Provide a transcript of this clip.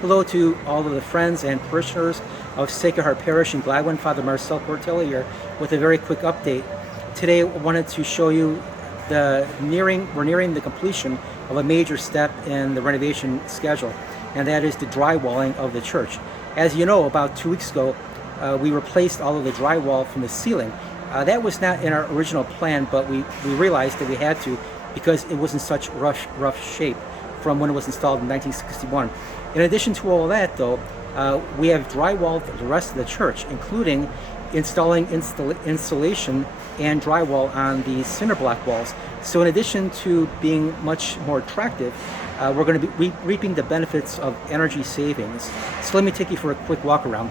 Hello to all of the friends and parishioners of Sacred Heart Parish in Gladwin. Father Marcel Portelli here with a very quick update. Today I wanted to show you we're nearing the completion of a major step in the renovation schedule, and that is the drywalling of the church. As you know, about 2 weeks ago, we replaced all of the drywall from the ceiling. That was not in our original plan, but we realized that we had to because it was in such rough shape from when it was installed in 1961. In addition to all of that, though, we have drywalled the rest of the church, including installing insulation and drywall on the cinder block walls. So in addition to being much more attractive, we're going to be reaping the benefits of energy savings. So let me take you for a quick walk around.